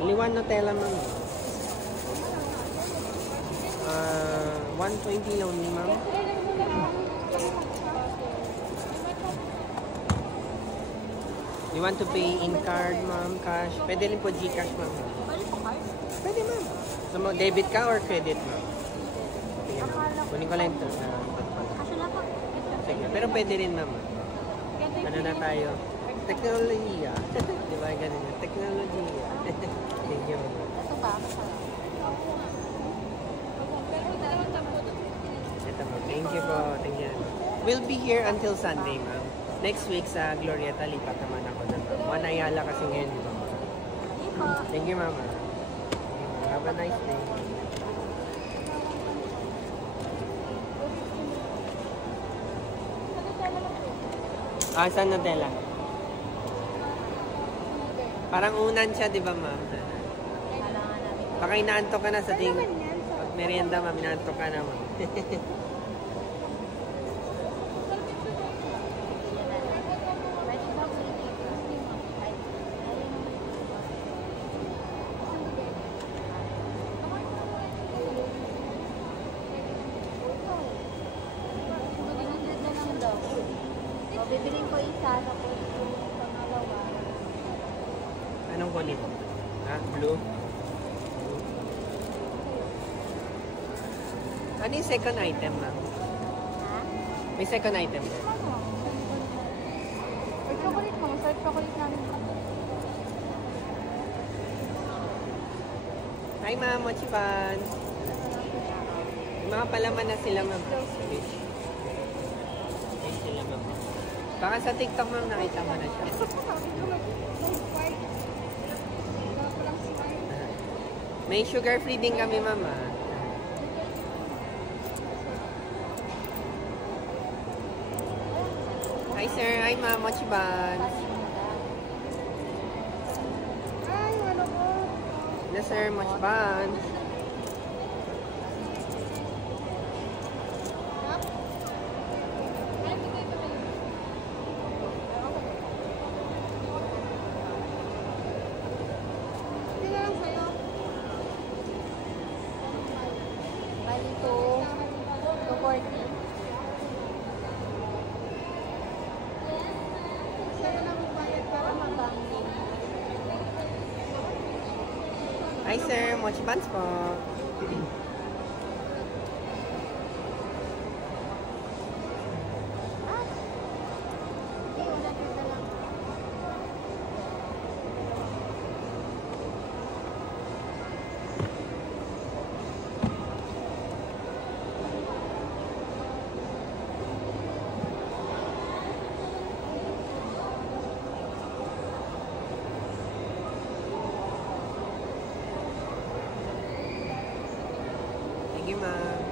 Only one Nutella, ma'am. 120 lang ni ma'am. You want to pay in card, ma'am? Cash? Pwede rin po Gcash, ma'am. Pwede, ma'am. So, debit ka or credit, ma'am? Sige, ma'am. Kunin ko lang ito. Sige. Pero pwede rin, ma'am. Ano na tayo? Teknolohiya. Di ba? Ganun yun. Teknolohiya. Thank you, ma'am. Ito ba? Ito, ma'am. Thank you po. Thank you. We'll be here until Sunday, ma'am. Next week sa Glorieta, lipat naman ako na. Juan Ayala kasi ngayon, di ba? Thank you, mama. Have a nice day. Saan Nutella? Parang unan siya, di ba, ma'am? Baka inaantok ka na sa ting. Pag merienda, ma'am, inaantok ka na, ma'am. Bibiling ko isa, tapos pangalawa. Anong kunin? Ha? Blue? Ano yung second item, ma'am? Ha? May second item. Ano? May chocolate mo. Masarap chocolate namin. Hi, ma'am. Mochi pan. Mga palaman na sila, ma'am. Fish. Fish sila, ma'am. Baka sa TikTok, ma'am, nakita mo na siya. May sugar-free din kami, ma'am. Hi, sir. Hi, ma'am. Mochi ban. Ay, ano ko? Na, sir. Mochi ban. Hi, sir. Mochi buns po. Thank you, ma'am.